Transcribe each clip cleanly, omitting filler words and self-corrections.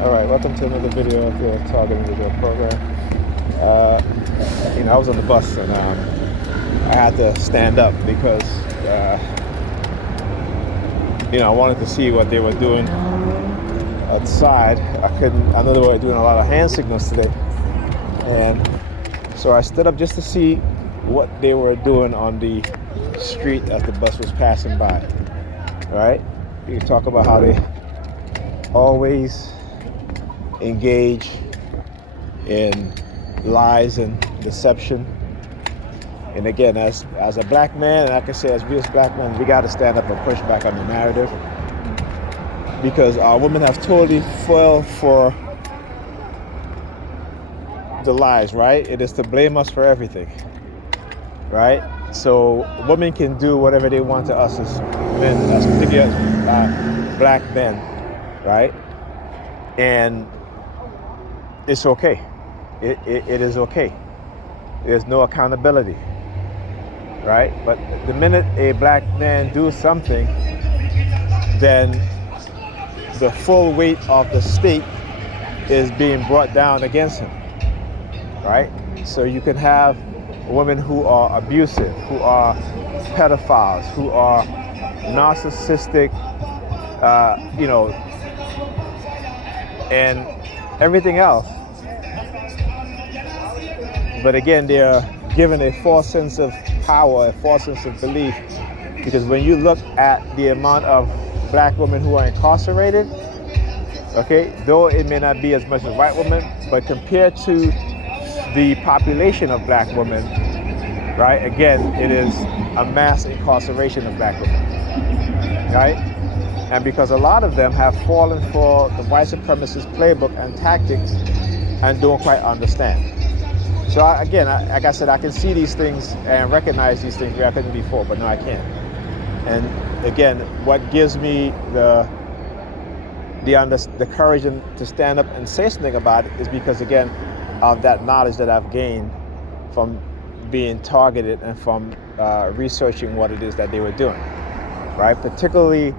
All right, welcome to another video of your Targeting Video program. I was on the bus and I had to stand up because, I wanted to see what they were doing outside. I know they were doing a lot of hand signals today. And so I stood up just to see what they were doing on the street as the bus was passing by. All right? You can talk about how they always engage in lies and deception. And again, as a black man, and I can say as we as black men, we got to stand up and push back on the narrative, because our women have totally fell for the lies, right? It is to blame us for everything, right? So women can do whatever they want to us as men, as particularly as black men, right? And it's okay. It is okay. There's no accountability, right? But the minute a black man do something, then the full weight of the state is being brought down against him, right? So you can have women who are abusive, who are pedophiles, who are narcissistic, and everything else. But again, they are given a false sense of power, a false sense of belief, because when you look at the amount of black women who are incarcerated, okay, though it may not be as much as white women, but compared to the population of black women, right, again, it is a mass incarceration of black women, right? And because a lot of them have fallen for the white supremacist playbook and tactics and don't quite understand. So again, like I said, I can see these things and recognize these things where I couldn't before, but now I can. And again, what gives me the courage to stand up and say something about it is because, again, of that knowledge that I've gained from being targeted and from researching what it is that they were doing, right? Particularly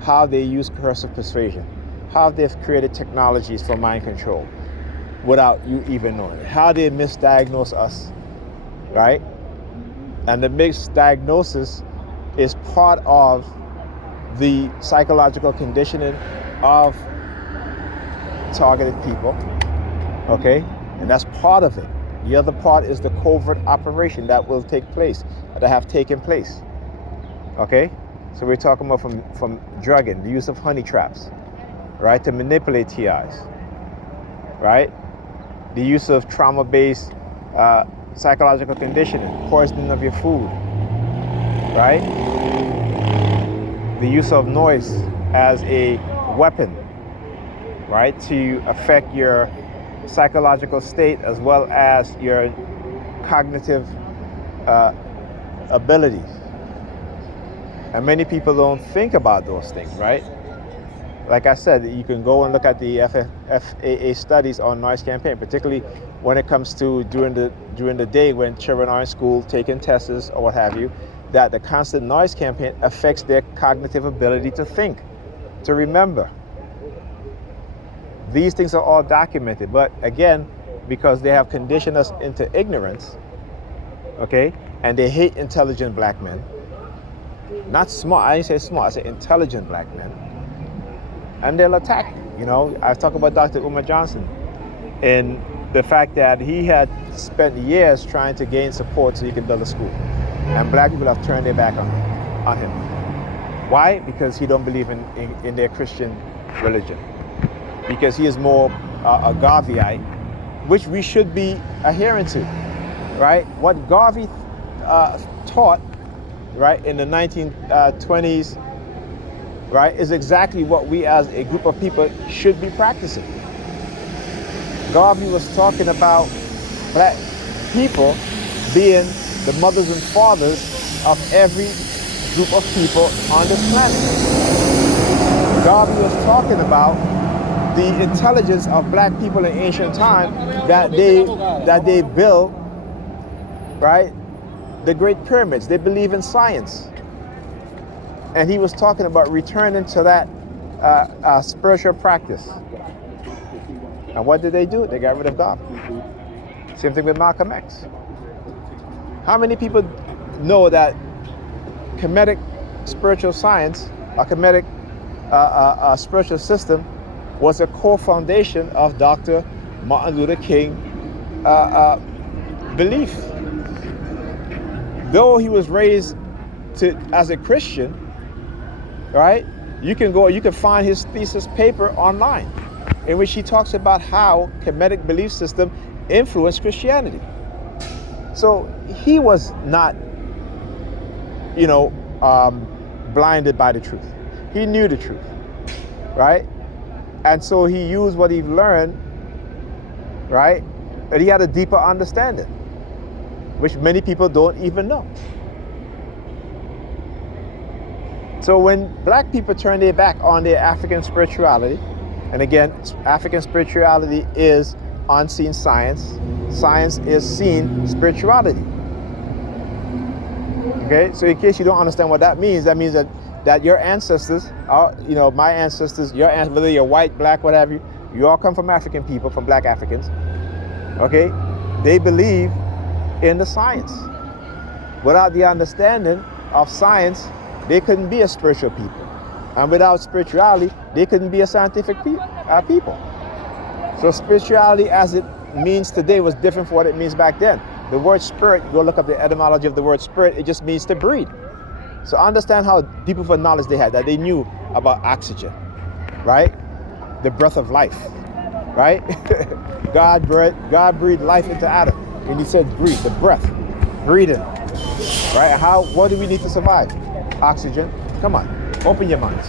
how they use coercive persuasion, how they've created technologies for mind control without you even knowing it, how they misdiagnose us, right? And the misdiagnosis is part of the psychological conditioning of targeted people, okay? And that's part of it. The other part is the covert operation that will take place, that have taken place, okay? So we're talking about from drugging, the use of honey traps, right, to manipulate TIs, right? The use of trauma-based psychological conditioning, poisoning of your food, right? The use of noise as a weapon, right, to affect your psychological state as well as your cognitive abilities. And many people don't think about those things, right? Like I said, you can go and look at the FAA studies on noise campaign, particularly when it comes to during the day when children are in school taking tests or what have you, that the constant noise campaign affects their cognitive ability to think, to remember. These things are all documented, but again, because they have conditioned us into ignorance, okay, and they hate intelligent black men, not smart, I didn't say smart, I said intelligent black men, and they'll attack. I talk about Dr. Umar Johnson and the fact that he had spent years trying to gain support so he could build a school, and black people have turned their back on him. Why? Because he don't believe in their Christian religion, because he is more a Garveyite, which we should be adhering to, right? What Garvey taught, right, in the 1920s, right, is exactly what we as a group of people should be practicing. Garvey was talking about black people being the mothers and fathers of every group of people on this planet. Garvey was talking about the intelligence of black people in ancient time that they built, right, the Great Pyramids. They believe in science. And he was talking about returning to that spiritual practice. And what did they do? They got rid of God. Same thing with Malcolm X. How many people know that Kemetic spiritual science, or Kemetic spiritual system, was a core foundation of Dr. Martin Luther King belief? Though he was raised as a Christian, right? You can find his thesis paper online, in which he talks about how Kemetic belief system influenced Christianity. So he was not, blinded by the truth. He knew the truth, right? And so he used what he learned, right? And he had a deeper understanding, which many people don't even know. So when black people turn their back on their African spirituality, and again, African spirituality is unseen science. Science is seen spirituality. Okay, so in case you don't understand what that means that your ancestors, my ancestors, your ancestors, whether you're white, black, what have you, you all come from African people, from black Africans. Okay, they believe in the science. Without the understanding of science, they couldn't be a spiritual people. And without spirituality, they couldn't be a scientific people. So spirituality as it means today was different from what it means back then. The word spirit, you go look up the etymology of the word spirit, it just means to breathe. So understand how deep of a knowledge they had, that they knew about oxygen, right? The breath of life, right? God breathed life into Adam. And he said breathe, the breath, breathing, right? What do we need to survive? Oxygen. Come on, open your minds.